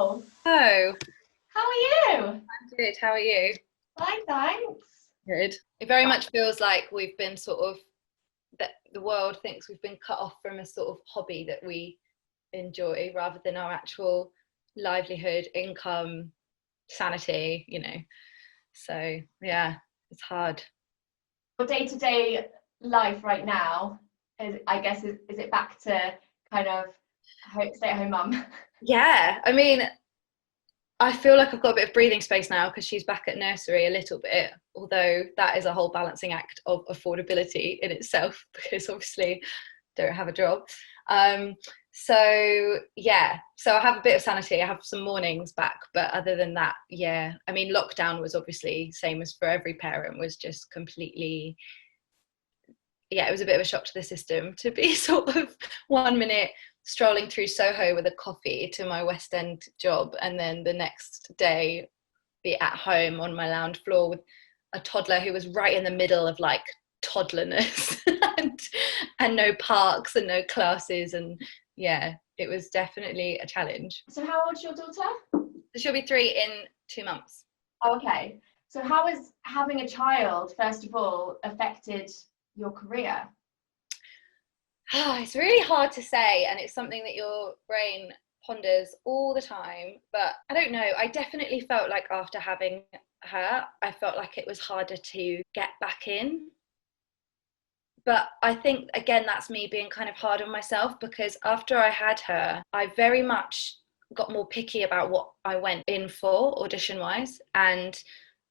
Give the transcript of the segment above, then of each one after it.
Hello. Oh, How are you? I'm good. How are you? Fine, thanks. Good. It very much feels like we've been that the world thinks we've been cut off from a sort of hobby that we enjoy rather than our actual livelihood, income, sanity. So, yeah, it's hard. Your day-to-day life right now is it back to kind of stay-at-home mum? Yeah, I mean, I feel like I've got a bit of breathing space now because she's back at nursery a little bit, although that is a whole balancing act of affordability in itself because obviously don't have a job. Um, so yeah, so I have a bit of sanity. I have some mornings back, but other than that, yeah. I mean, lockdown was obviously same as for every parent, was just completely, yeah, it was a bit of a shock to the system to be sort of 1 minute strolling through Soho with a coffee to my West End job, and then the next day be at home on my lounge floor with a toddler who was right in the middle of like toddlerness and no parks and no classes, and yeah, it was definitely a challenge. So how old's your daughter? She'll be 3 in 2 months. Oh, okay. So how has having a child, first of all, affected your career? It's really hard to say, and it's something that your brain ponders all the time. But I don't know. I definitely felt like after having her, I felt like it was harder to get back in. But I think, again, that's me being kind of hard on myself because after I had her, I very much got more picky about what I went in for audition wise and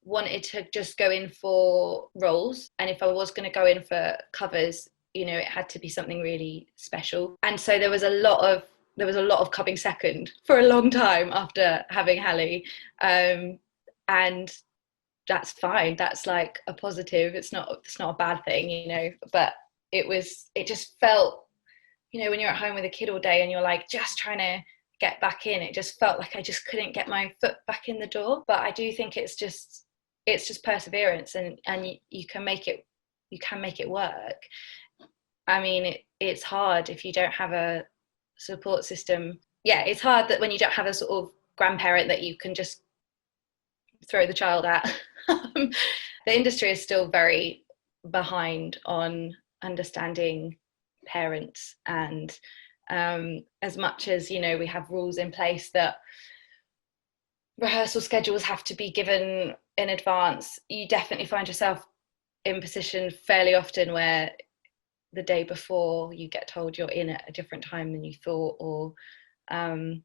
wanted to just go in for roles. And if I was going to go in for covers, it had to be something really special. And so there was a lot of coming second for a long time after having Hallie. And that's fine. That's like a positive. It's not a bad thing. But it just felt, when you're at home with a kid all day and you're like just trying to get back in, it just felt like I just couldn't get my foot back in the door. But I do think it's just perseverance, and you can make it work. I mean, it's hard if you don't have a support system. Yeah, it's hard that when you don't have a sort of grandparent that you can just throw the child at. The industry is still very behind on understanding parents, and as much as we have rules in place that rehearsal schedules have to be given in advance, you definitely find yourself in position fairly often where the day before you get told you're in at a different time than you thought, or and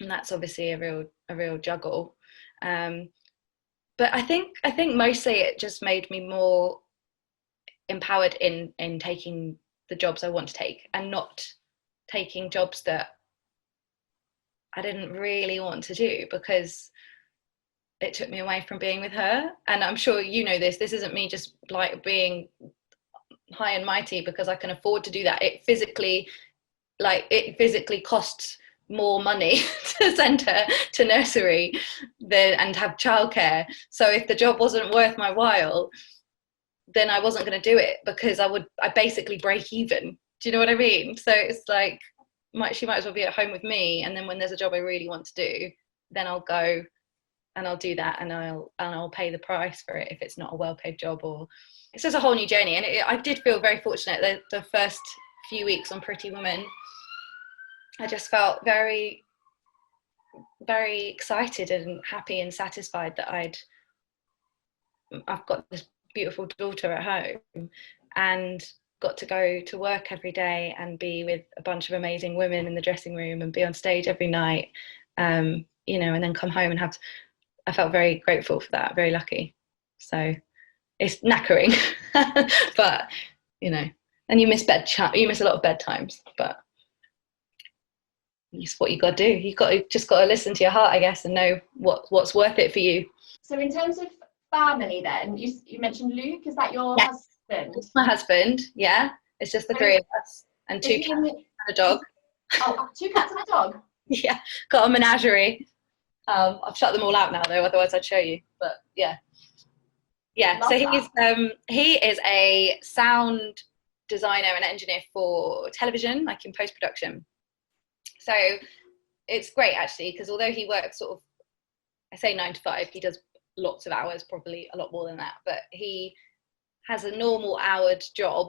that's obviously a real juggle. But I think mostly it just made me more empowered in taking the jobs I want to take and not taking jobs that I didn't really want to do because it took me away from being with her. And I'm sure this isn't me just like being high and mighty because I can afford to do that. It physically costs more money to send her to nursery and have childcare. So if the job wasn't worth my while, then I wasn't going to do it because I basically break even. Do you know what I mean? So it's like she might as well be at home with me, and then when there's a job I really want to do, then I'll go and I'll do that, and I'll pay the price for it if it's not a well-paid job. Or it's just a whole new journey. And I did feel very fortunate that the first few weeks on Pretty Woman, I just felt very, very excited and happy and satisfied that I've got this beautiful daughter at home and got to go to work every day and be with a bunch of amazing women in the dressing room and be on stage every night, and then come home and I felt very grateful for that, very lucky. So it's knackering, but and you miss you miss a lot of bedtimes, but it's what you got to do. Just got to listen to your heart, I guess, and know what's worth it for you. So in terms of family then, you mentioned Luke, is that your husband? It's my husband, yeah. It's just the three of us and two cats and a dog. Oh, 2 cats and a dog? Yeah, got a menagerie. I've shut them all out now though, otherwise I'd show you. But yeah. So he is a sound designer and engineer for television, like in post-production. So it's great actually, because although he works sort of, I say 9 to 5, he does lots of hours, probably a lot more than that, but he has a normal houred job,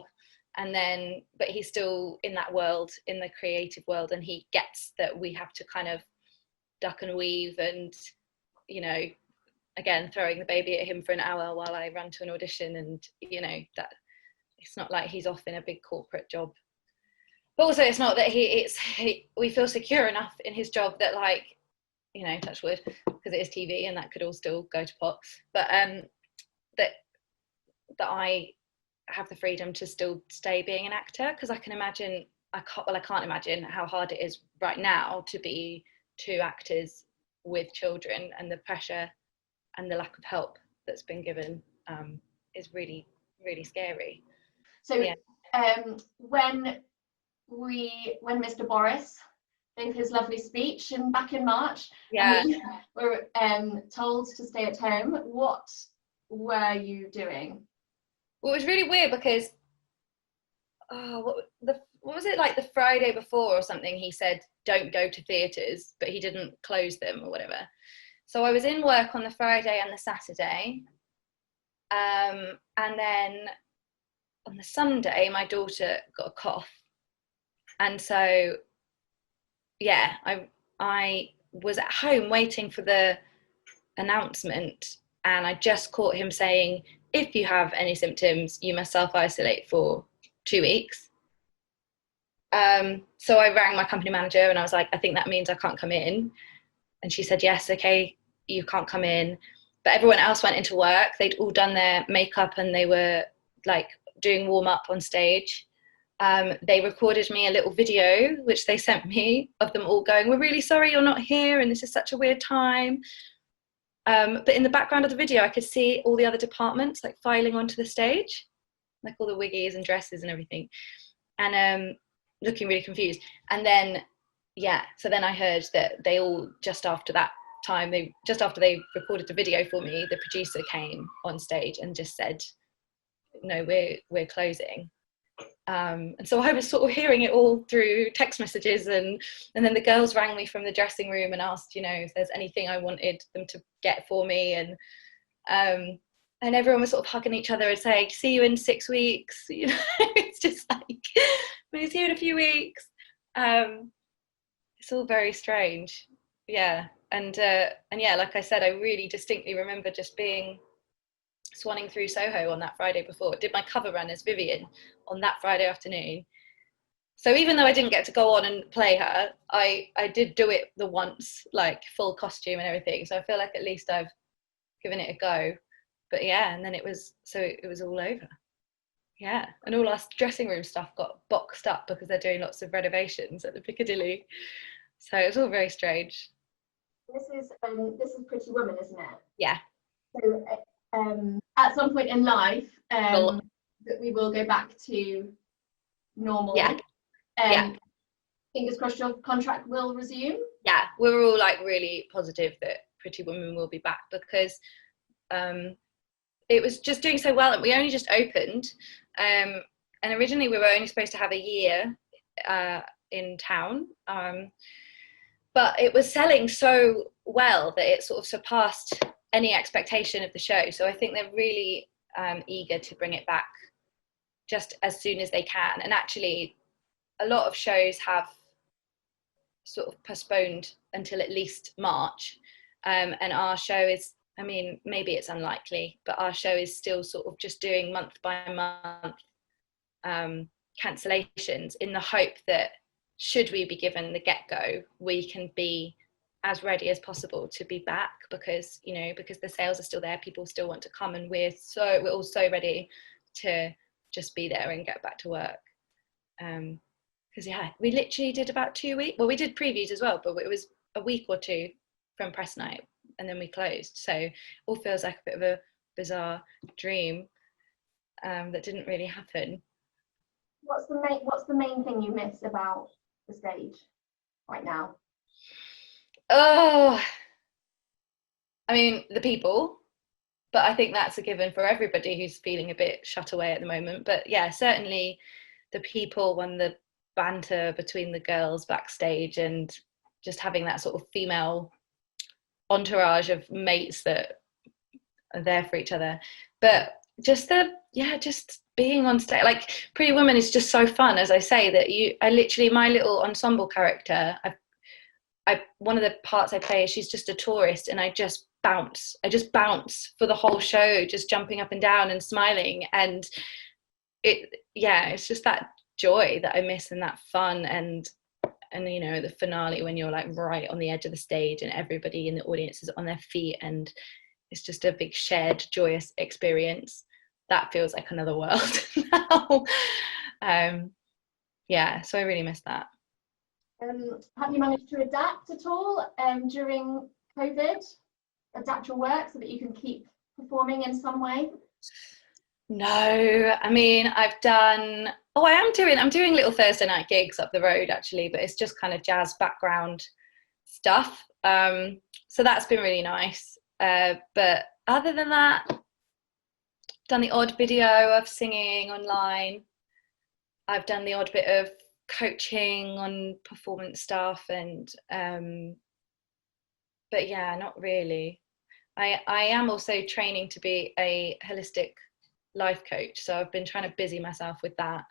and then but he's still in that world, in the creative world, and he gets that we have to kind of duck and weave, and you know, again, throwing the baby at him for an hour while I run to an audition, and you know, that it's not like he's off in a big corporate job. But also it's not that we feel secure enough in his job that, like, you know, touch wood, because it is TV and that could all still go to pot, but that I have the freedom to still stay being an actor, because I can imagine, I can't imagine how hard it is right now to be 2 actors with children, and the pressure and the lack of help that's been given is really, really scary. So yeah. When Mr. Boris gave his lovely speech back in March, Yeah. and we were told to stay at home, what were you doing? Well, it was really weird because what was it, like the Friday before or something, he said don't go to theatres, but he didn't close them or whatever. So I was in work on the Friday and the Saturday, and then on the Sunday my daughter got a cough, and so yeah, I was at home waiting for the announcement, and I just caught him saying, if you have any symptoms, you must self-isolate for 2 weeks. So I rang my company manager and I was like, I think that means I can't come in. And she said, yes, okay, you can't come in. But everyone else went into work. They'd all done their makeup and they were like doing warm up on stage. They recorded me a little video, which they sent me, of them all going, we're really sorry you're not here and this is such a weird time. But in the background of the video, I could see all the other departments like filing onto the stage, like all the wiggies and dresses and everything, and looking really confused. And then, yeah, so then I heard that they all, just after that time, just after they recorded the video for me, the producer came on stage and just said, no, we're closing. And so I was sort of hearing it all through text messages, and then the girls rang me from the dressing room and asked, you know, if there's anything I wanted them to get for me, and everyone was sort of hugging each other and saying, see you in 6 weeks, you know. It's just like, we'll see you in a few weeks. It's all very strange, yeah. And yeah, like I said, I really distinctly remember just being swanning through Soho on that Friday before. Did my cover run as Vivian on that Friday afternoon. So even though I didn't get to go on and play her, I did do it the once, like full costume and everything. So I feel like at least I've given it a go. But yeah, and then it was all over. Yeah, and all our dressing room stuff got boxed up because they're doing lots of renovations at the Piccadilly. So it was all very strange. This is Pretty Woman, isn't it? Yeah. So at some point in life, Well, that we will go back to normal. yeah. Yeah. Fingers crossed your contract will resume. Yeah, we were all like really positive that Pretty Woman will be back, because it was just doing so well, and we only just opened, and originally we were only supposed to have a year in town, but it was selling so well that it sort of surpassed any expectation of the show. So I think they're really eager to bring it back just as soon as they can. And actually a lot of shows have sort of postponed until at least March, and our show is, I mean, maybe it's unlikely, but our show is still sort of just doing month by month cancellations, in the hope that should we be given the get-go, we can be as ready as possible to be back, because, you know, because the sales are still there, people still want to come, and we're all so ready to just be there and get back to work. Because yeah, we literally did about 2 weeks. Well, we did previews as well, but it was a week or two from press night, and then we closed. So it all feels like a bit of a bizarre dream that didn't really happen. What's the main thing you miss about the stage right now? Oh, I mean, the people, but I think that's a given for everybody who's feeling a bit shut away at the moment. But yeah, certainly the people, and the banter between the girls backstage, and just having that sort of female entourage of mates that are there for each other. But just just being on stage, like Pretty Woman is just so fun, as I say, that I literally, my little ensemble character, one of the parts I play, she's just a tourist, and I just bounce for the whole show, just jumping up and down and smiling, and it's just that joy that I miss, and that fun, and you know, the finale when you're like right on the edge of the stage and everybody in the audience is on their feet and it's just a big shared joyous experience. That feels like another world now. So I really miss that. Have you managed to adapt at all during COVID? Adapt your work so that you can keep performing in some way? No, I mean, I'm doing little Thursday night gigs up the road actually, but it's just kind of jazz background stuff. So that's been really nice. But other than that, done the odd video of singing online. I've done the odd bit of coaching on performance stuff, and but yeah, not really. I am also training to be a holistic life coach, so I've been trying to busy myself with that,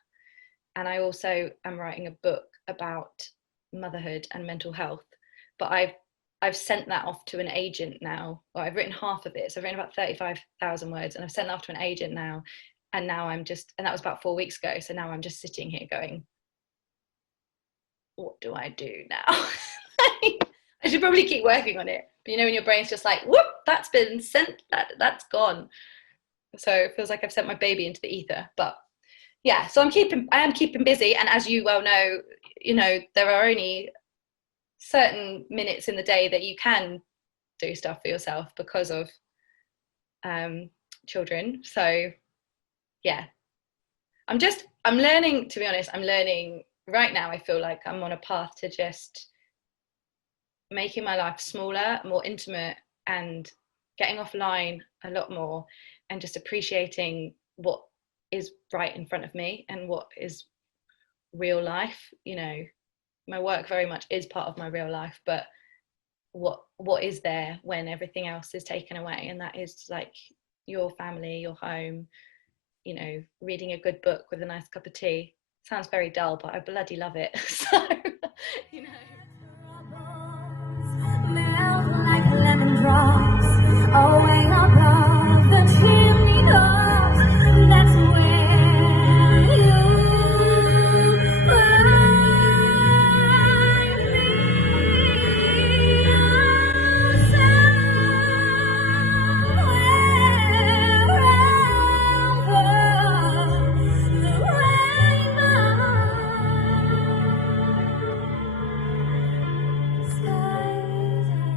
and I also am writing a book about motherhood and mental health, but I've sent that off to an agent now. Well, I've written half of it, so I've written about 35,000 words, and I've sent it off to an agent now, and now and that was about 4 weeks ago, so now I'm just sitting here going, what do I do now? I should probably keep working on it, but you know, when your brain's just like, whoop, that's been sent, that's gone. So it feels like I've sent my baby into the ether. But yeah, so I am keeping busy, and as you well know, you know, there are only certain minutes in the day that you can do stuff for yourself because of children. So yeah, I'm learning, to be honest. I'm learning right now. I feel like I'm on a path to just making my life smaller, more intimate, and getting offline a lot more, and just appreciating what is right in front of me and what is real life. You know, my work very much is part of my real life, but what is there when everything else is taken away, and that is like your family, your home, you know, reading a good book with a nice cup of tea. Sounds very dull, but I bloody love it. So you know, melt like lemon drops away above the chimney tops. That's where you find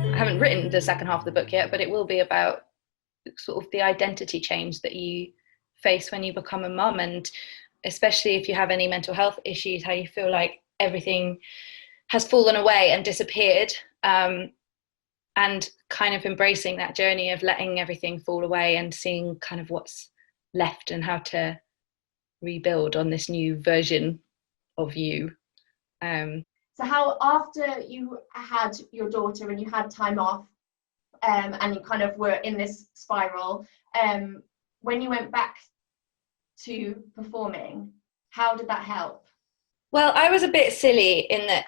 I haven't written the second half of the book yet, but it will be about sort of the identity change that you face when you become a mum, and especially if you have any mental health issues, how you feel like everything has fallen away and disappeared, and kind of embracing that journey of letting everything fall away and seeing kind of what's left and how to rebuild on this new version of you. So how, after you had your daughter and you had time off, and you kind of were in this spiral, when you went back to performing, how did that help? Well, I was a bit silly in that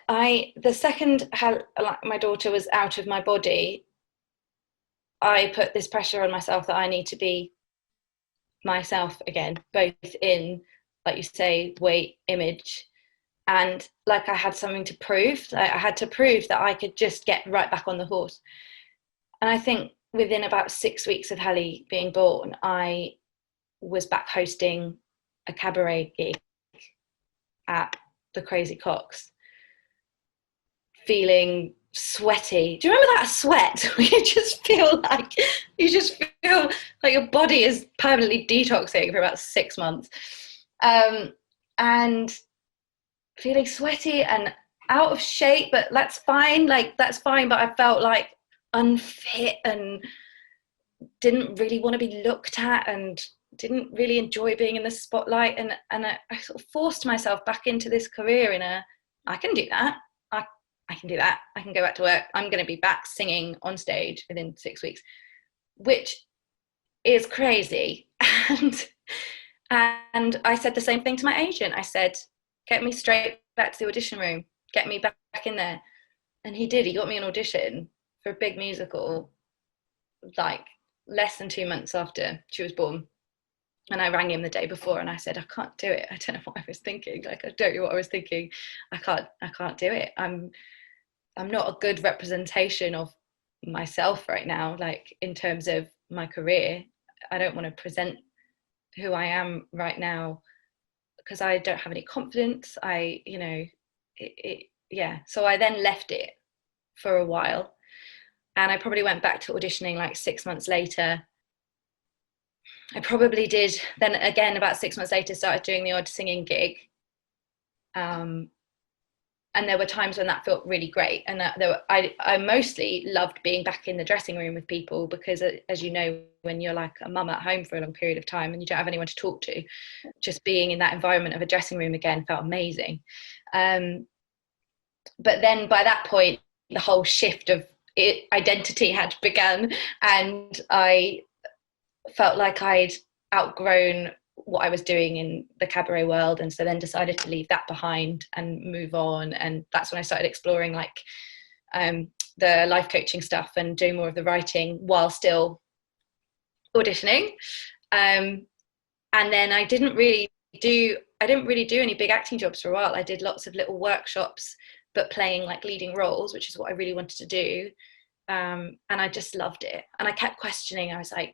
the second my daughter was out of my body, I put this pressure on myself that I need to be myself again, both in, like you say, weight, image, and like I had something to prove. I had to prove that I could just get right back on the horse. And I think within about 6 weeks of Hallie being born, I was back hosting a cabaret gig at the Crazy Cocks, feeling sweaty. Do you remember that sweat? You just feel like your body is permanently detoxing for about 6 months, and feeling sweaty and out of shape. But that's fine. But I felt like unfit and didn't really want to be looked at and didn't really enjoy being in the spotlight, and I sort of forced myself back into this career I can do that. I can do that. I can go back to work. I'm going to be back singing on stage within 6 weeks, which is crazy. And I said the same thing to my agent. I said, get me straight back to the audition room, get me back in there. And he did. He got me an audition for a big musical, like less than 2 months after she was born. And I rang him the day before and I said, I can't do it. I don't know what I was thinking. Like, I don't know what I was thinking. I can't do it. I'm not a good representation of myself right now, like in terms of my career. I don't want to present who I am right now because I don't have any confidence. Yeah. So I then left it for a while, and I probably went back to auditioning like 6 months later. I probably did then again about 6 months later started doing the odd singing gig, and there were times when that felt really great, and I mostly loved being back in the dressing room with people, because as you know, when you're like a mum at home for a long period of time and you don't have anyone to talk to, just being in that environment of a dressing room again felt amazing. But then by that point, the whole shift of identity had begun, and I felt like I'd outgrown what I was doing in the cabaret world, and so then decided to leave that behind and move on. And that's when I started exploring like the life coaching stuff and doing more of the writing while still auditioning. And then I didn't really do any big acting jobs for a while. I did lots of little workshops, but playing like leading roles, which is what I really wanted to do. And I just loved it. And I kept questioning. I was like,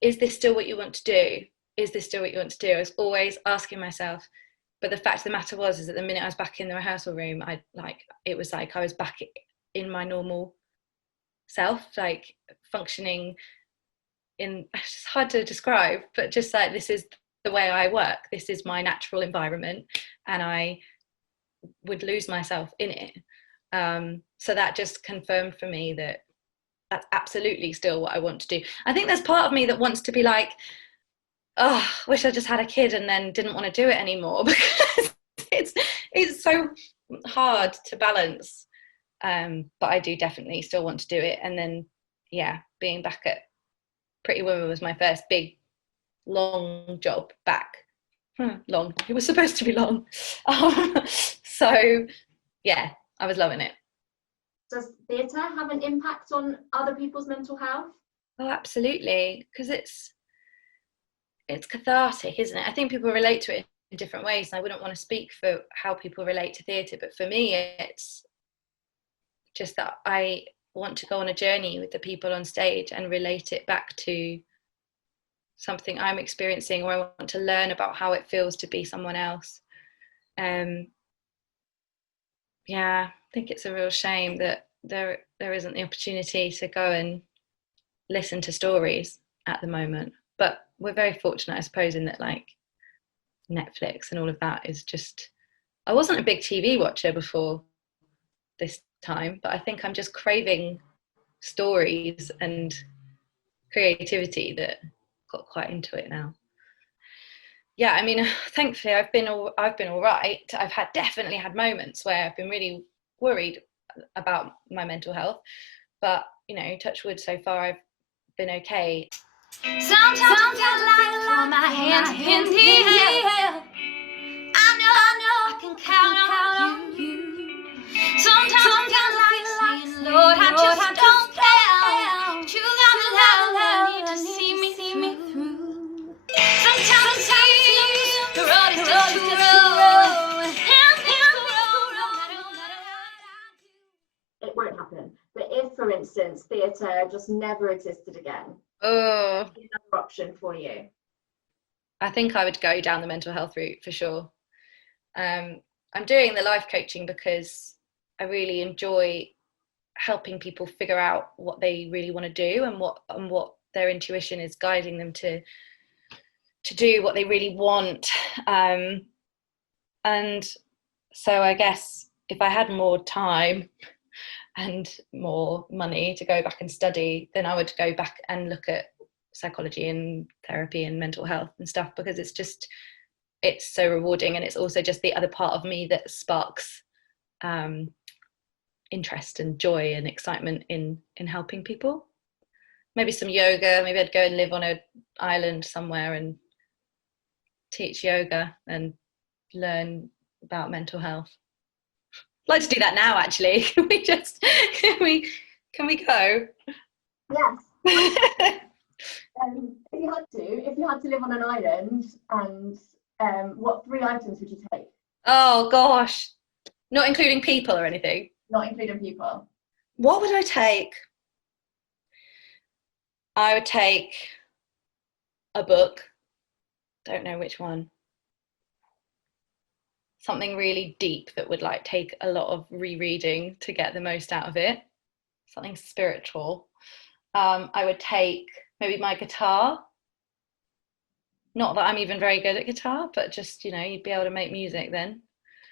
is this still what you want to do? Is this still what you want to do? I was always asking myself. But the fact of the matter was, is that the minute I was back in the rehearsal room, it was like I was back in my normal self, like functioning in, it's hard to describe, but just like, this is the way I work. This is my natural environment, and I would lose myself in it. So that just confirmed for me that that's absolutely still what I want to do. I think there's part of me that wants to be like, oh, wish I just had a kid and then didn't want to do it anymore, because it's so hard to balance. But I do definitely still want to do it. And then, yeah, being back at Pretty Woman was my first big, long job back. Long. It was supposed to be long. So, yeah, I was loving it. Does theatre have an impact on other people's mental health? Oh, absolutely, because it's cathartic, isn't it? I think people relate to it in different ways, and I wouldn't want to speak for how people relate to theatre, but for me, it's just that I want to go on a journey with the people on stage and relate it back to something I'm experiencing, or I want to learn about how it feels to be someone else. Yeah, I think it's a real shame that there isn't the opportunity to go and listen to stories at the moment. But we're very fortunate, I suppose, in that like Netflix and all of that is just, I wasn't a big TV watcher before this time, but I think I'm just craving stories and creativity that got quite into it now. Yeah, I mean, thankfully I've been all right. I've definitely had moments where I've been really worried about my mental health, but you know, touch wood, so far I've been okay. Sometimes I feel like my hands in the air. I know I can count on you. Sometimes I feel like saying, Lord, I just don't care. But you got the love I need to see me through. Sometimes it seems the road is just too road. It won't happen. But if, for instance, theatre just never existed again, Oh, another option for you? I think I would go down the mental health route for sure. I'm doing the life coaching because I really enjoy helping people figure out what they really want to do, and what their intuition is guiding them to do what they really want. And so I guess if I had more time and more money to go back and study, then I would go back and look at psychology and therapy and mental health and stuff, because it's so rewarding, and it's also just the other part of me that sparks interest and joy and excitement in helping people. Maybe some yoga. Maybe I'd go and live on an island somewhere and teach yoga and learn about mental health. I'd like to do that now, actually. Can we go? Yes. If you had to live on an island, and what 3 items would you take? Oh gosh, not including people or anything. Not including people. What would I take? I would take a book. Don't know which one. Something really deep that would like take a lot of rereading to get the most out of it. Something spiritual. I would take maybe my guitar. Not that I'm even very good at guitar, but just, you'd be able to make music then.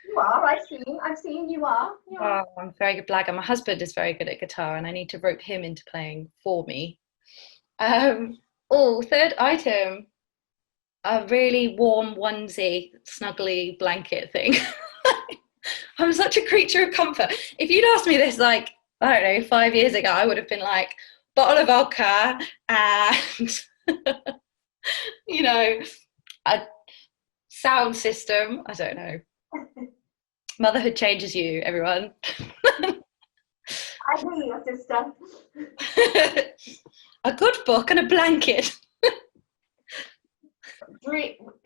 You are, I've seen you are. Oh, I'm a very good blagger. My husband is very good at guitar and I need to rope him into playing for me. Third item, a really warm onesie, snuggly blanket thing. I'm such a creature of comfort. If you'd asked me this, like, I don't know, 5 years ago, I would have been like, bottle of vodka and, a sound system. I don't know. Motherhood changes you, everyone. I hear you, sister. A good book and a blanket.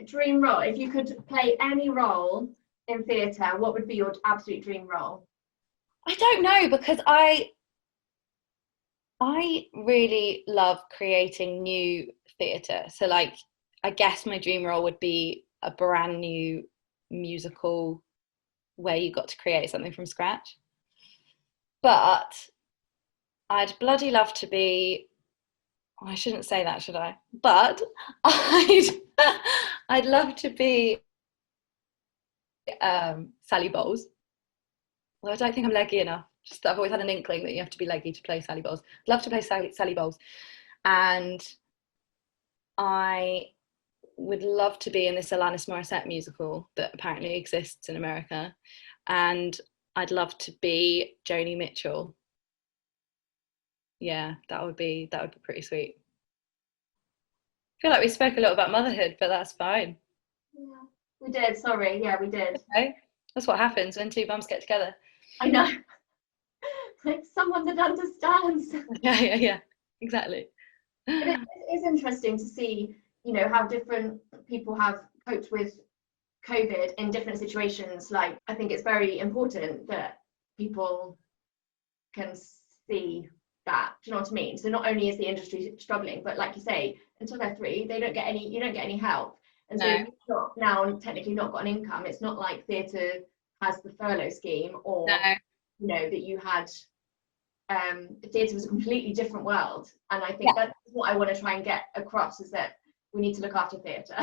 Dream role. If you could play any role in theatre, what would be your absolute dream role? I don't know, because I really love creating new theatre. So like, I guess my dream role would be a brand new musical where you got to create something from scratch. But I'd bloody love to be, I shouldn't say that, should I? But I'd love to be Sally Bowles. Well, I don't think I'm leggy enough. Just that I've always had an inkling that you have to be leggy to play Sally Bowles. I'd love to play Sally Bowles. And I would love to be in this Alanis Morissette musical that apparently exists in America. And I'd love to be Joni Mitchell. Yeah, that would be pretty sweet. I feel like we spoke a lot about motherhood, but that's fine. Yeah, we did. Sorry. Yeah, we did. Okay. That's what happens when 2 mums get together. I know. Like someone that understands. Yeah, exactly. But it's interesting to see, how different people have coped with COVID in different situations. Like, I think it's very important that people can see that. Do you know what I mean? So not only is the industry struggling, but like you say, until they're 3, you don't get any help. And so if you've not, now technically not got an income, it's not like theatre has the furlough scheme, or that you had. Theatre was a completely different world, and I think that's what I want to try and get across, is that we need to look after theatre.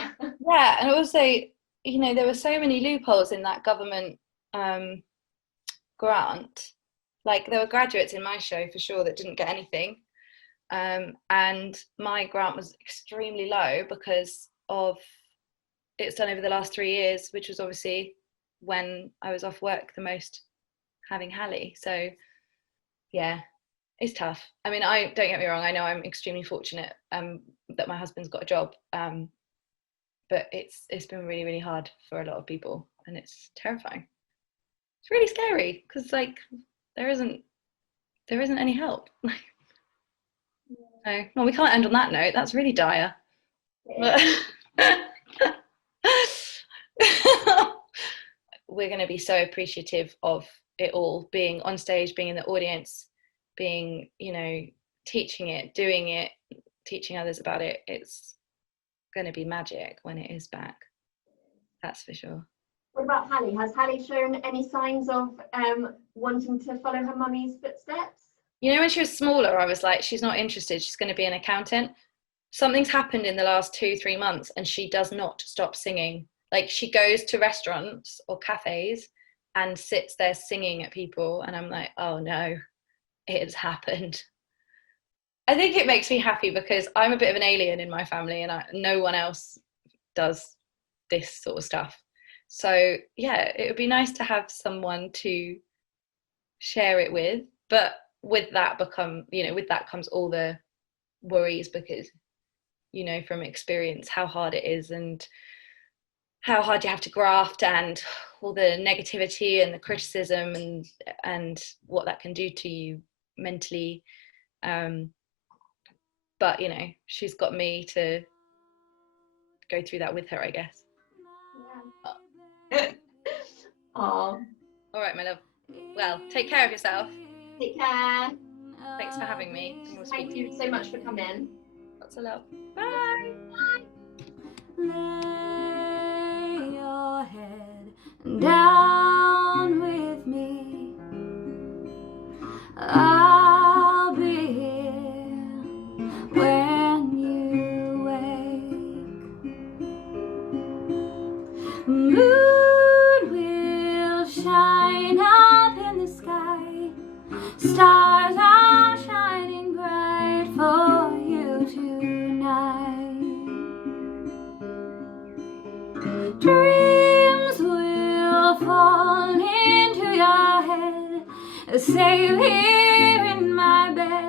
Yeah, and also, there were so many loopholes in that government grant. Like, there were graduates in my show for sure that didn't get anything, and my grant was extremely low because of it's done over the last 3 years, which was obviously when I was off work the most, having Hallie. So yeah, it's tough. I mean, don't get me wrong, I know I'm extremely fortunate that my husband's got a job, but it's been really, really hard for a lot of people, and it's terrifying. It's really scary because like there isn't any help. No, well, we can't end on that note. That's really dire. We're going to be so appreciative of it all, being on stage, being in the audience, being, teaching it, doing it, teaching others about it. It's going to be magic when it is back. That's for sure. What about Hallie? Has Hallie shown any signs of wanting to follow her mummy's footsteps? When she was smaller, I was like, she's not interested. She's going to be an accountant. Something's happened in the last 2-3 months and she does not stop singing. Like, she goes to restaurants or cafes and sits there singing at people, and I'm like, oh no, it has happened. I think it makes me happy because I'm a bit of an alien in my family, and no one else does this sort of stuff. So yeah, it would be nice to have someone to share it with. But with that comes all the worries, because from experience how hard it is and how hard you have to graft, and all the negativity and the criticism and what that can do to you mentally. But she's got me to go through that with her, I guess. Yeah. Oh. All right, my love. Well, take care of yourself. Take care. Thanks for having me. And we'll Thank you so much for coming. Lots of love. Bye. Lay your head down with me. I'll be here when you wake. Moon will shine up in the sky. Stars are shining bright for you tonight. Dreams will fall into your head, safe here in my bed.